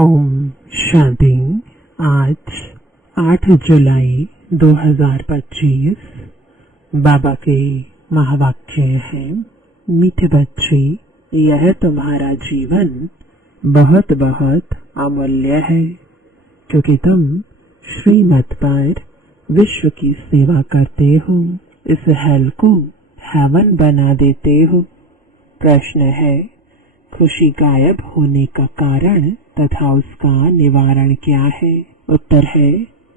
ओम शांति। आज 8 जुलाई 2025 बाबा के महावाक्य हैं। मीठे बच्चे, यह तुम्हारा जीवन बहुत बहुत अमूल्य है, क्योंकि तुम श्रीमत पर विश्व की सेवा करते हो। इस हेल को हेवन बना देते हो। प्रश्न है, खुशी गायब होने का कारण तथा उसका निवारण क्या है? उत्तर है,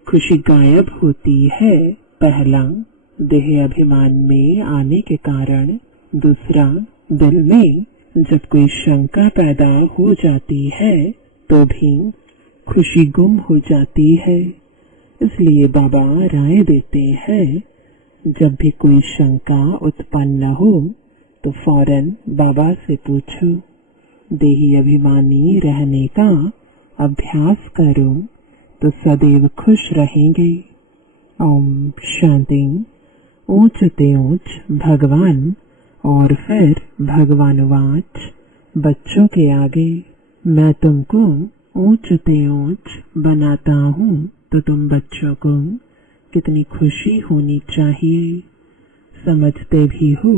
खुशी गायब होती है पहला, देह अभिमान में आने के कारण। दूसरा, दिल में जब कोई शंका पैदा हो जाती है तो भी खुशी गुम हो जाती है। इसलिए बाबा राय देते हैं, जब भी कोई शंका उत्पन्न हो तो फौरन बाबा से पूछो। देही अभिमानी रहने का अभ्यास करो तो सदैव खुश रहेंगे। ओम शांति। ऊंच ते ऊंच भगवान और फिर भगवानवाच बच्चों के आगे, मैं तुमको ऊंच ते ऊंच बनाता हूँ तो तुम बच्चों को कितनी खुशी होनी चाहिए। समझते भी हो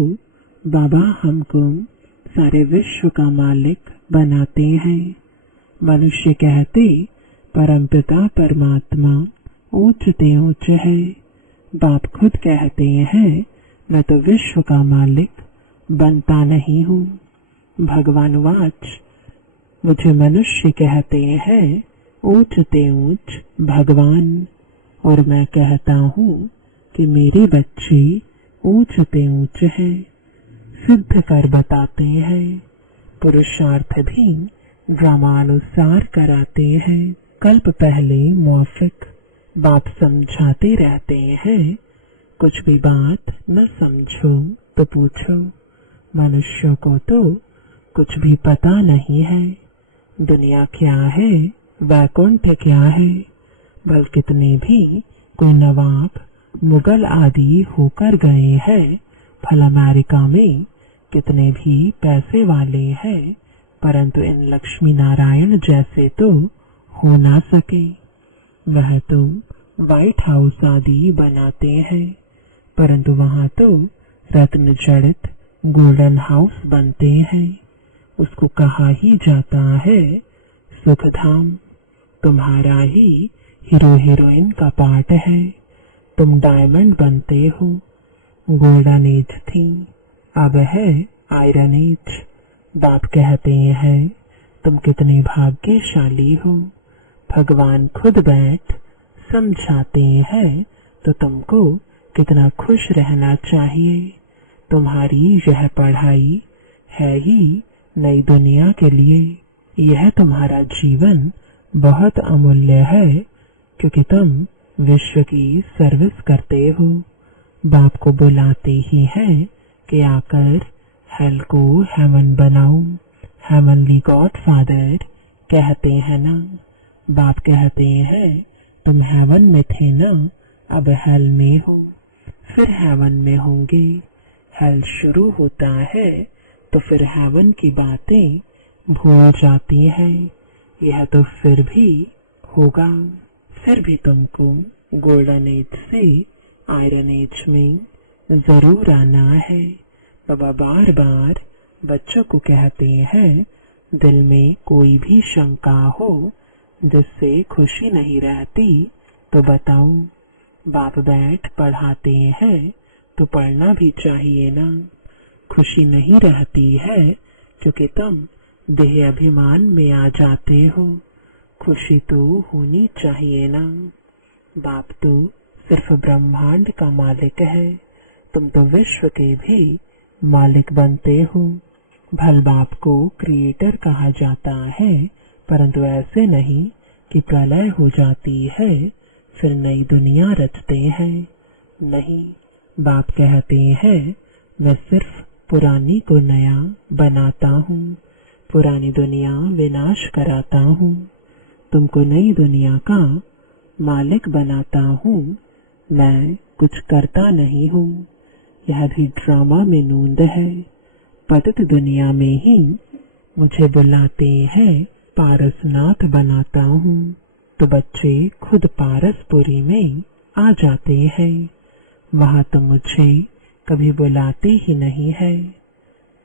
बाबा हमको सारे विश्व का मालिक बनाते हैं। मनुष्य कहते परमपिता परमात्मा ऊंच ते ऊंच है। बाप खुद कहते हैं, मैं तो विश्व का मालिक बनता नहीं हूँ। भगवान वाच, मुझे मनुष्य कहते हैं ऊंच ते ऊंच भगवान, और मैं कहता हूँ कि मेरे बच्चे ऊंच ते ऊंच है। सिद्ध कर बताते हैं, पुरुषार्थ भी ड्रामानुसार कराते हैं। कल्प पहले मौफिक बाप समझाते रहते हैं, कुछ भी बात न समझो तो पूछो। मनुष्यों को तो कुछ भी पता नहीं है, दुनिया क्या है, वैकुंठ क्या है। भल कितने भी कोई नवाब मुगल आदि होकर गए हैं, फल अमेरिका में कितने भी पैसे वाले हैं, परंतु इन लक्ष्मी नारायण जैसे तो हो ना सके। वह तो व्हाइट हाउस आदि बनाते हैं, परंतु वहाँ तो रत्न जड़ित गोल्डन हाउस बनते हैं। उसको कहा ही जाता है सुखधाम। तुम्हारा ही हीरो हीरोइन का पार्ट है, तुम डायमंड बनते हो। गोल्डन एज थी, अब है आयरन एज। बाप कहते हैं, तुम कितने भाग्यशाली हो। भगवान खुद बैठ समझाते हैं तो तुमको कितना खुश रहना चाहिए। तुम्हारी यह पढ़ाई है ही नई दुनिया के लिए। यह तुम्हारा जीवन बहुत अमूल्य है, क्योंकि तुम विश्व की सर्विस करते हो। बाप को बुलाते ही है कि आकर हेल को हेवन बनाओ। हेवनली गॉड फादर कहते हैं ना। बाप कहते हैं, तुम हेवन में थे ना, अब हेल में हो, फिर हेवन में होंगे। हेल शुरू होता है तो फिर हेवन की बातें भूल जाती हैं। यह तो फिर भी होगा। फिर भी तुमको गोल्डन एज से आयरन एज में जरूर आना है। बाबा बार बार बच्चों को कहते हैं, दिल में कोई भी शंका हो जिससे खुशी नहीं रहती तो बताओ। बाप बैठ पढ़ाते हैं तो पढ़ना भी चाहिए ना। खुशी नहीं रहती है क्योंकि तुम देह अभिमान में आ जाते हो। खुशी तो होनी चाहिए ना। बाप तो सिर्फ ब्रह्मांड का मालिक है, तुम तो विश्व के भी मालिक बनते हो। भल बाप को क्रिएटर कहा जाता है, परंतु ऐसे नहीं कि प्रलय हो जाती है फिर नई दुनिया रचते हैं। नहीं, बाप कहते हैं, मैं सिर्फ पुरानी को नया बनाता हूँ, पुरानी दुनिया विनाश कराता हूँ, तुमको नई दुनिया का मालिक बनाता हूँ। मैं कुछ करता नहीं हूँ। यह भी ड्रामा में नूंद है। पतित दुनिया में ही मुझे बुलाते हैं पारसनाथ बनाता हूँ तो बच्चे खुद पारसपुरी में आ जाते हैं। वहाँ तो मुझे कभी बुलाते ही नहीं है।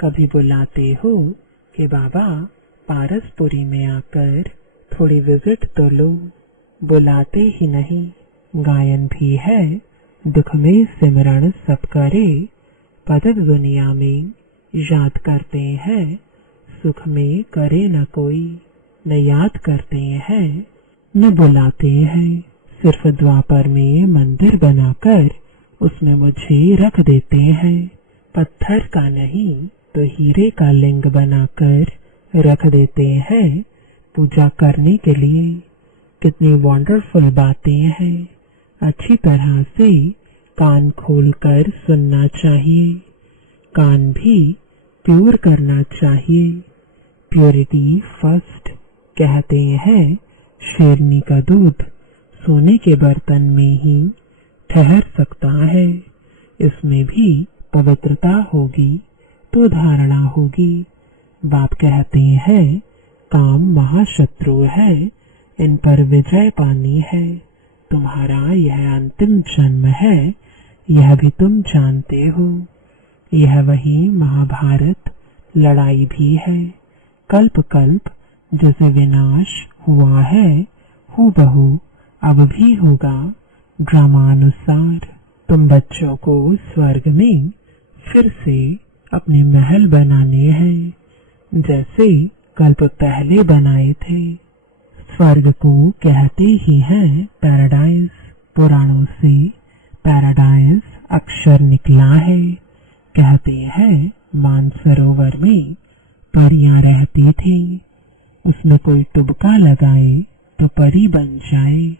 कभी बुलाते हो कि बाबा पारसपुरी में आकर थोड़ी विजिट तो लो, बुलाते ही नहीं। गायन भी है, दुख में सिमरण सब करे, पदक दुनिया में याद करते हैं, सुख में करे न कोई। न याद करते हैं न बुलाते हैं, सिर्फ द्वापर में मंदिर बनाकर उसमें मुझे रख देते हैं। पत्थर का नहीं तो हीरे का लिंग बनाकर रख देते हैं पूजा करने के लिए। कितनी वंडरफुल बातें हैं, अच्छी तरह से कान खोलकर सुनना चाहिए। कान भी प्योर करना चाहिए। प्योरिटी फर्स्ट कहते हैं। शेरनी का दूध सोने के बर्तन में ही ठहर सकता है। इसमें भी पवित्रता होगी तो धारणा होगी। बाप कहते हैं काम महाशत्रु है, इन पर विजय पानी है। तुम्हारा यह अंतिम जन्म है, यह भी तुम जानते हो। यह वही महाभारत लड़ाई भी है। कल्प कल्प जैसे विनाश हुआ है, हूबहू अब भी होगा ड्रामानुसार। तुम बच्चों को स्वर्ग में फिर से अपने महल बनाने हैं, जैसे कल्प पहले बनाए थे। स्वर्ग को कहते ही हैं पैराडाइज। पुराणों से पैराडाइज अक्षर निकला है। कहते हैं मानसरोवर में परियां रहती थी, उसमें कोई टुबका लगाए तो परी बन जाए।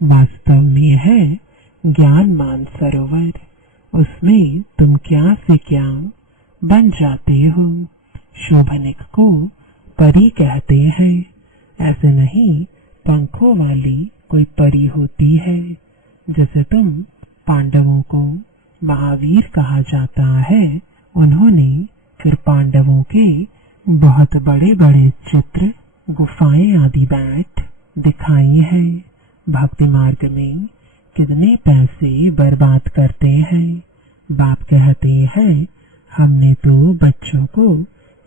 वास्तव में है ज्ञान मानसरोवर, उसमें तुम क्या से क्या बन जाते हो। शोभनिक को परी कहते हैं। ऐसे नहीं पंखों वाली कोई परी होती है। जैसे तुम पांडवों को महावीर कहा जाता है, उन्होंने फिर पांडवों के बहुत बड़े बड़े चित्र, गुफाएं आदि बैठ दिखाई हैं। भक्ति मार्ग में कितने पैसे बर्बाद करते हैं। बाप कहते हैं हमने तो बच्चों को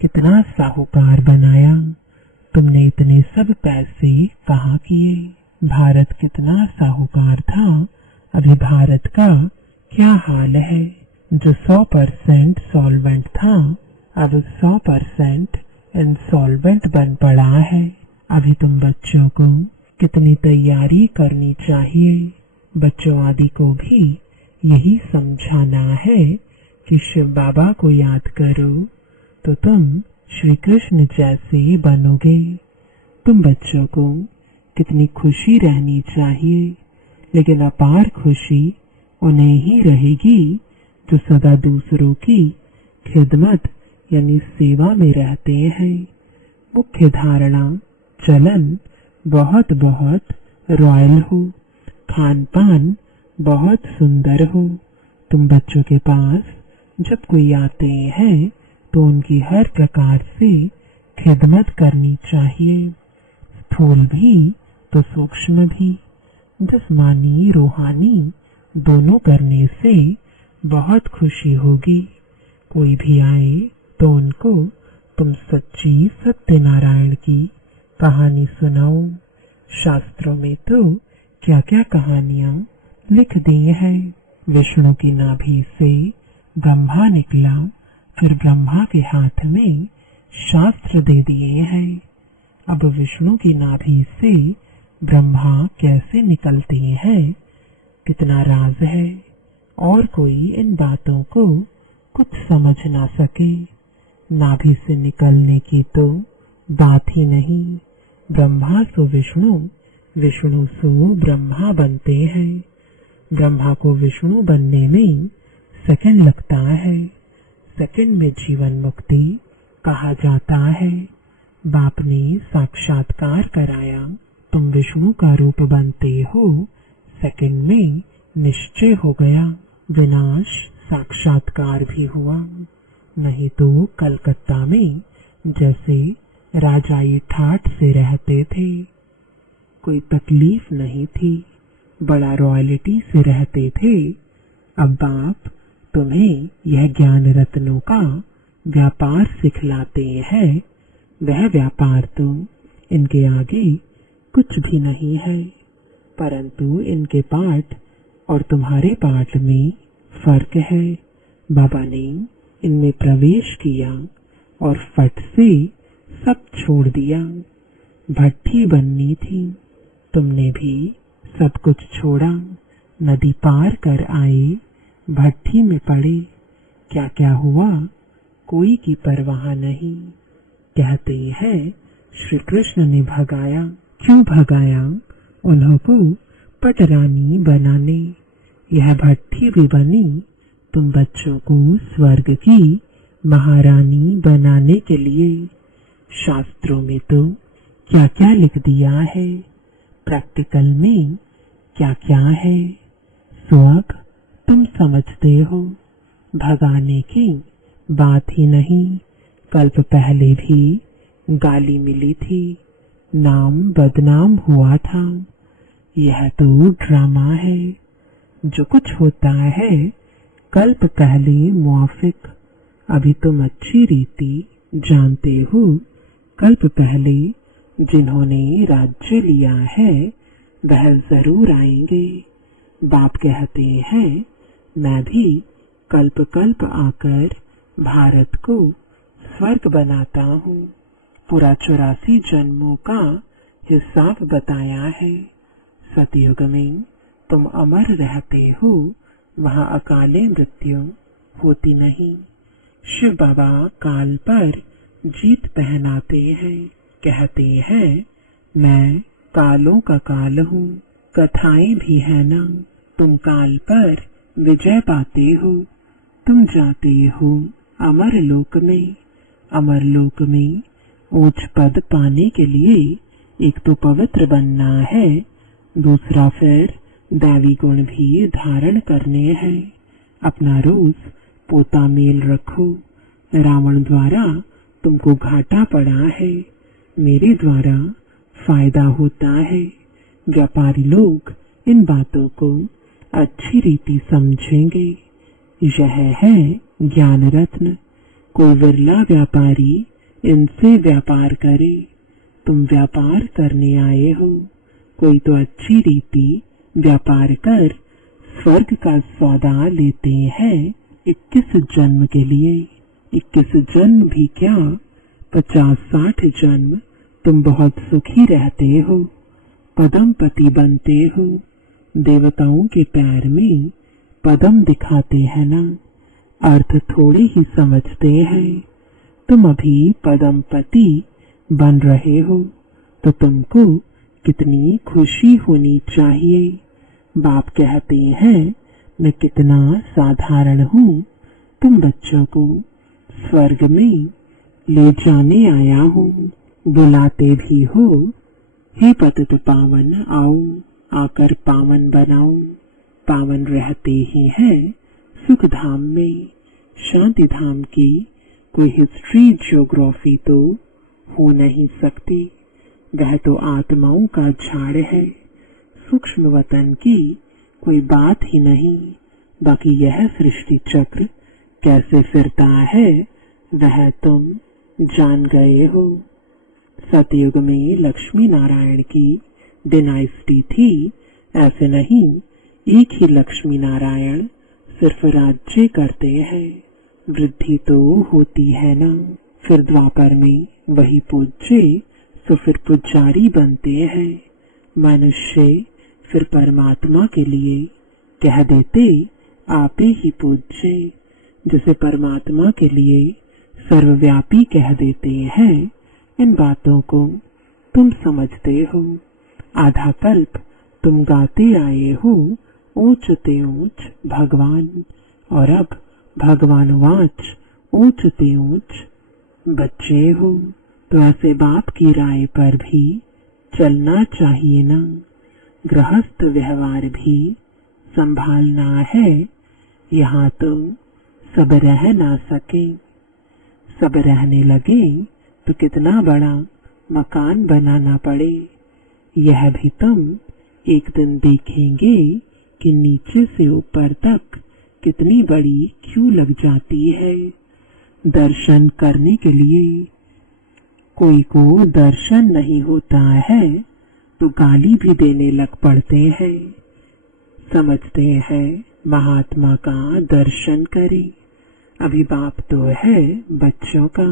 कितना साहूकार बनाया, तुमने इतने सब पैसे कहाँ किए। भारत कितना साहूकार था, अभी भारत का क्या हाल है। जो 100% सॉल्वेंट था अब 100% इंसॉल्वेंट बन पड़ा है। अभी तुम बच्चों को कितनी तैयारी करनी चाहिए। बच्चों आदि को भी यही समझाना है कि शिव बाबा को याद करो तो तुम श्री कृष्ण जैसे बनोगे। तुम बच्चों को कितनी खुशी रहनी चाहिए, लेकिन अपार खुशी उन्हें ही रहेगी जो सदा दूसरों की खिदमत यानी सेवा में रहते हैं। मुख्य धारणा चलन बहुत बहुत रॉयल हो, खान पान बहुत सुंदर हो। तुम बच्चों के पास जब कोई आते हैं तो उनकी हर प्रकार से खिदमत करनी चाहिए, स्थूल भी तो सूक्ष्म भी। जिस्मानी रूहानी दोनों करने से बहुत खुशी होगी। कोई भी आए तो उनको तुम सच्ची सत्यनारायण की कहानी सुनाओ। शास्त्रों में तो क्या क्या कहानियां लिख दी हैं। विष्णु की नाभि से ब्रह्मा निकला, फिर ब्रह्मा के हाथ में शास्त्र दे दिए हैं। अब विष्णु की नाभि से ब्रह्मा कैसे निकलते हैं, कितना राज है, और कोई इन बातों को कुछ समझ ना सके। नाभि से निकलने की तो बात ही नहीं। ब्रह्मा सो विष्णु, विष्णु सो ब्रह्मा बनते हैं। ब्रह्मा को विष्णु बनने में सेकंड लगता है। सेकंड में जीवन मुक्ति कहा जाता है। बाप ने साक्षात्कार कराया, तुम विष्णु का रूप बनते हो। सेकंड में निश्चय हो गया, विनाश साक्षात्कार भी हुआ। नहीं तो कलकत्ता में जैसे राजा ये ठाठ से रहते थे, कोई तकलीफ नहीं थी, बड़ा रॉयल्टी से रहते थे। अब बाप तुम्हें यह ज्ञान रत्नों का व्यापार सिखलाते हैं। वह व्यापार तो इनके आगे कुछ भी नहीं है, परंतु इनके पाठ और तुम्हारे पाठ में फर्क है। बाबा ने इनमें प्रवेश किया और फट से सब छोड़ दिया। भट्ठी बननी थी, तुमने भी सब कुछ छोड़ा। नदी पार कर आए, भट्ठी में पड़े। क्या क्या हुआ कोई की परवाह नहीं। कहते हैं श्री कृष्ण ने भगाया। क्यों भगाया? उन्हों को पटरानी बनाने। यह भट्ठी भी बनी तुम बच्चों को स्वर्ग की महारानी बनाने के लिए। शास्त्रों में तो क्या क्या लिख दिया है, प्रैक्टिकल में क्या क्या है, सो अब तुम समझते हो। भगाने की बात ही नहीं, कल्प पहले भी गाली मिली थी, नाम बदनाम हुआ था। यह तो ड्रामा है। जो कुछ होता है कल्प पहले मुआफिक। अभी तुम अच्छी रीति जानते हो, कल्प पहले जिन्होंने राज्य लिया है वह जरूर आएंगे। बाप कहते हैं मैं भी कल्प कल्प आकर भारत को स्वर्ग बनाता हूँ। पूरा 84 जन्मों का हिसाब बताया है। सतयुग में तुम अमर रहते हो, वहाँ अकाले मृत्यु होती नहीं। शिव बाबा काल पर जीत पहनाते हैं। कहते हैं मैं कालों का काल हूँ। कथाएं भी है ना, तुम काल पर विजय पाते हो। तुम जाते हो अमर लोक में। अमर लोक में ऊंच पद पाने के लिए एक तो पवित्र बनना है, दूसरा फिर दैवी गुण भी धारण करने हैं। अपना रोज पोता मेल रखो। रावण द्वारा तुमको घाटा पड़ा है, मेरे द्वारा फायदा होता है। व्यापारी लोग इन बातों को अच्छी रीति समझेंगे। यह है ज्ञान रत्न। कोई विरला व्यापारी इनसे व्यापार करे। तुम व्यापार करने आए हो, कोई तो अच्छी रीति व्यापार कर स्वर्ग का सौदा लेते हैं 21 जन्म के लिए। 21 जन्म भी क्या, 50-60 जन्म तुम बहुत सुखी रहते हो, पदमपति बनते हो। देवताओं के पैर में पदम दिखाते हैं ना, अर्थ थोड़े ही समझते हैं। तुम अभी पदमपति बन रहे हो तो तुमको कितनी खुशी होनी चाहिए। बाप कहते हैं मैं कितना साधारण हूँ, तुम बच्चों को स्वर्ग में ले जाने आया हूँ। बुलाते भी हो, हे पतित पावन आओ, आकर पावन बनाओ। पावन रहते ही हैं सुख धाम में। शांति धाम की कोई हिस्ट्री ज्योग्राफी तो हो नहीं सकती। वह तो आत्माओं का झाड़ है। सूक्ष्म वतन की कोई बात ही नहीं। बाकी यह सृष्टि चक्र कैसे फिरता है वह तुम जान गए हो। सतयुग में लक्ष्मी नारायण की डिनाइस्टी थी, ऐसे नहीं एक ही लक्ष्मी नारायण सिर्फ राज्य करते हैं। वृद्धि तो होती है ना। फिर द्वापर में वही पूज्य तो फिर पुजारी बनते हैं। मनुष्य फिर परमात्मा के लिए कह देते आपे ही पूज्य, जिसे परमात्मा के लिए सर्वव्यापी कह देते हैं। इन बातों को तुम समझते हो। आधा कल्प तुम गाते आए हो ऊंचते ऊंच भगवान, और अब भगवान वाच ऊंचते ऊंच बच्चे हो। तो ऐसे बाप की राय पर भी चलना चाहिए ना। गृहस्थ व्यवहार भी संभालना है। यहाँ तो सब रह ना सके, सब रहने लगे तो कितना बड़ा मकान बनाना पड़े। यह भी तुम एक दिन देखेंगे कि नीचे से ऊपर तक कितनी बड़ी क्यू लग जाती है दर्शन करने के लिए। कोई को दर्शन नहीं होता है तो गाली भी देने लग पड़ते हैं। समझते हैं महात्मा का दर्शन करें। अभी बाप तो है बच्चों का,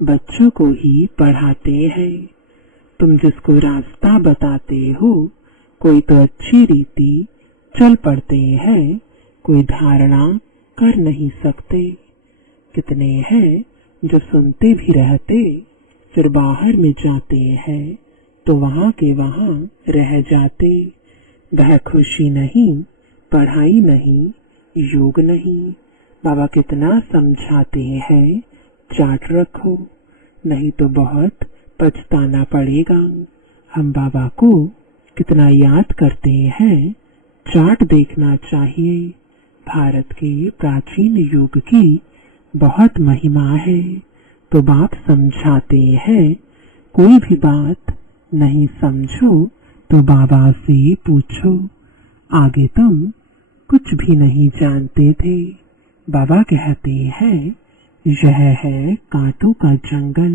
बच्चों को ही पढ़ाते हैं। तुम जिसको रास्ता बताते हो कोई तो अच्छी रीति चल पड़ते हैं, कोई धारणा कर नहीं सकते। कितने हैं जो सुनते भी रहते फिर बाहर में जाते हैं तो वहां के वहां रह जाते। वह खुशी नहीं, पढ़ाई नहीं, योग नहीं। बाबा कितना समझाते हैं, चाट रखो नहीं तो बहुत पछताना पड़ेगा। हम बाबा को कितना याद करते हैं, चाट देखना चाहिए। भारत के प्राचीन युग की बहुत महिमा है। तो बाप समझाते हैं, कोई भी बात नहीं समझो तो बाबा से पूछो। आगे तुम कुछ भी नहीं जानते थे। बाबा कहते हैं, यह है कांटों का जंगल,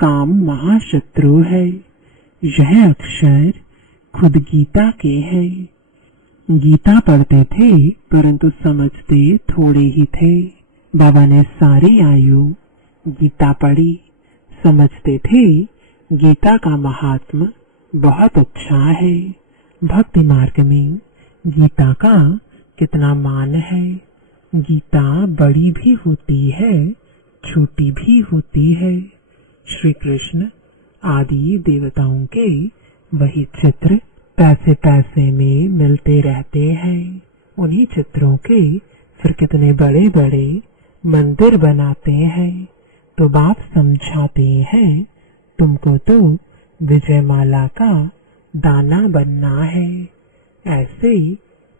काम महाशत्रु है। यह अक्षर खुद गीता के हैं। गीता पढ़ते थे परंतु समझते थोड़े ही थे। बाबा ने सारी आयु गीता पढ़ी, समझते थे गीता का महात्मा बहुत अच्छा है। भक्ति मार्ग में गीता का कितना मान है। गीता बड़ी भी होती है, छोटी भी होती है। श्री कृष्ण आदि देवताओं के वही चित्र पैसे पैसे में मिलते रहते हैं। उन्हीं चित्रों के फिर कितने बड़े बड़े मंदिर बनाते हैं। तो बाप समझाते हैं, तुमको तो विजयमाला का दाना बनना है। ऐसे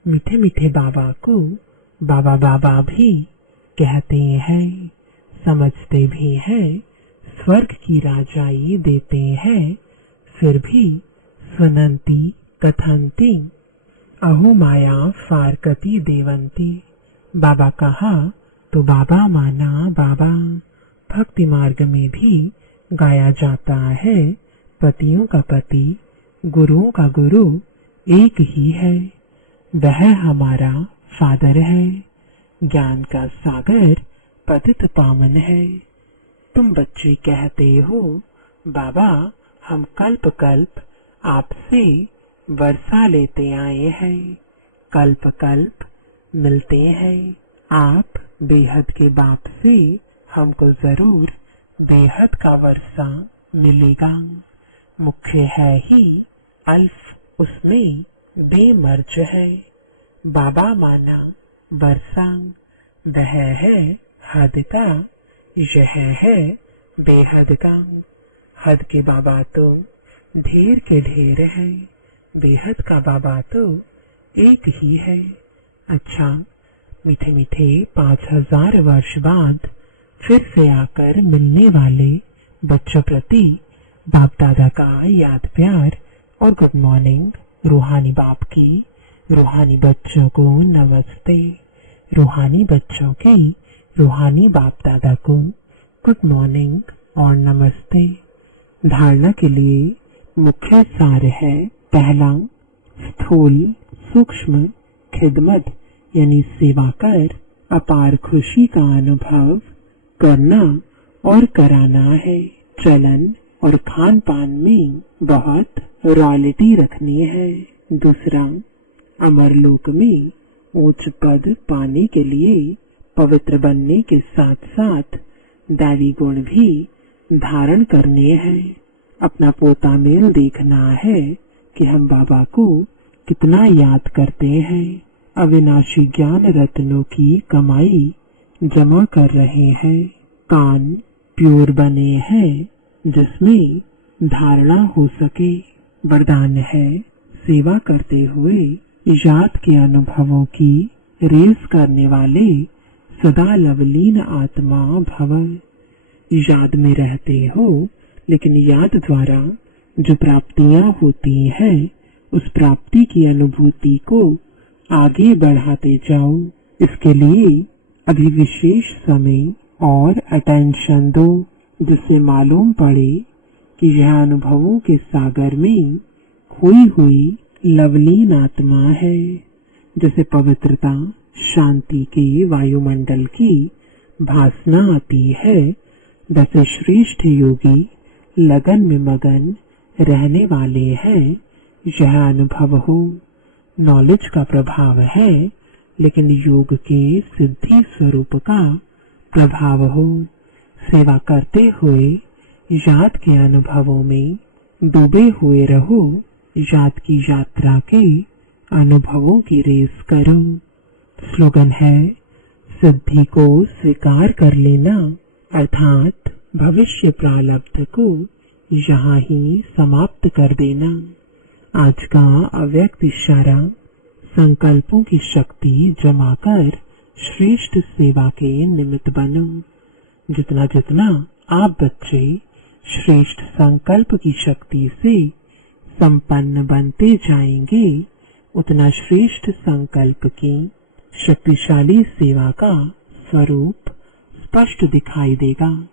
मीठे मीठे बाबा को बाबा बाबा भी कहते हैं, समझते भी हैं, स्वर्ग की राजाई देते हैं। फिर भी सुनंती कथंती अहो माया फारकती देवंती। बाबा कहा तो बाबा माना बाबा। भक्ति मार्ग में भी गाया जाता है, पतियों का पति गुरुओं का गुरु एक ही है। वह हमारा फादर है, ज्ञान का सागर पतित पावन है। तुम बच्चे कहते हो, बाबा हम कल्प कल्प आपसे वर्षा लेते आए हैं, कल्प कल्प मिलते हैं। आप बेहद के बाप से हमको जरूर बेहद का वर्षा मिलेगा। मुख्य है ही अल्फ, उसमें बेमर्ज है। बाबा माना वर्षा, वह है हद का, यह है बेहद का। हद के बाबा तो ढेर के ढेर है, बेहद का बाबा तो एक ही है। अच्छा, मीठे मीठे 5000 वर्ष बाद फिर से आकर मिलने वाले बच्चों प्रति बाप दादा का याद प्यार और गुड मॉर्निंग। रूहानी बाप की रूहानी बच्चों को नमस्ते। रूहानी बच्चों की रूहानी बाप दादा को गुड मॉर्निंग और नमस्ते। धारणा के लिए मुख्य सार है, पहला स्थूल सूक्ष्म खिदमत यानी सेवा कर अपार खुशी का अनुभव करना और कराना है। चलन और खान पान में बहुत रॉयल्टी रखनी है। दूसरा, अमरलोक में उच्च पद पाने के लिए पवित्र बनने के साथ साथ दैवी गुण भी धारण करने हैं। अपना पोता मेल देखना है कि हम बाबा को कितना याद करते हैं। अविनाशी ज्ञान रत्नों की कमाई जमा कर रहे हैं। कान प्योर बने हैं जिसमें धारणा हो सके। वरदान है, सेवा करते हुए याद के अनुभवों की रेस करने वाले सदा लवलीन आत्मा भव। याद में रहते हो, लेकिन याद द्वारा जो प्राप्तियां होती हैं उस प्राप्ति की अनुभूति को आगे बढ़ाते जाओ। इसके लिए अभी विशेष समय और अटेंशन दो, जिससे मालूम पड़े कि यह अनुभवों के सागर में खोई हुई लवलीन आत्मा है। जैसे पवित्रता, शांति के वायुमंडल की भासना आती है, वैसे श्रेष्ठ योगी लगन में मगन रहने वाले हैं। यह अनुभव हो, नॉलेज का प्रभाव है, लेकिन योग के सिद्धि स्वरूप का प्रभाव हो। सेवा करते हुए याद के अनुभवों में डूबे हुए रहो। याद की यात्रा के अनुभवों की रेस करो। स्लोगन है, सिद्धि को स्वीकार कर लेना, अर्थात भविष्य प्रारब्ध को यहाँ ही समाप्त कर देना। आज का अव्यक्त इशारा, संकल्पों की शक्ति जमा कर श्रेष्ठ सेवा के निमित्त बनो। जितना जितना आप बच्चे श्रेष्ठ संकल्प की शक्ति से संपन्न बनते जाएंगे, उतना श्रेष्ठ संकल्प की शक्तिशाली सेवा का स्वरूप स्पष्ट दिखाई देगा।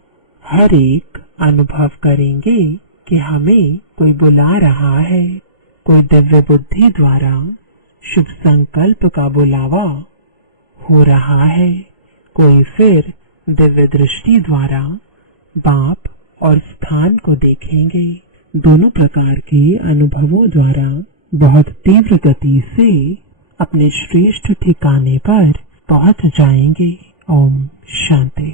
हर एक अनुभव करेंगे कि हमें कोई बुला रहा है। कोई दिव्य बुद्धि द्वारा शुभ संकल्प का बुलावा हो रहा है। कोई फिर दिव्य दृष्टि द्वारा बाप और स्थान को देखेंगे। दोनों प्रकार के अनुभवों द्वारा बहुत तीव्र गति से अपने श्रेष्ठ ठिकाने पर पहुंच जाएंगे। ओम शांति।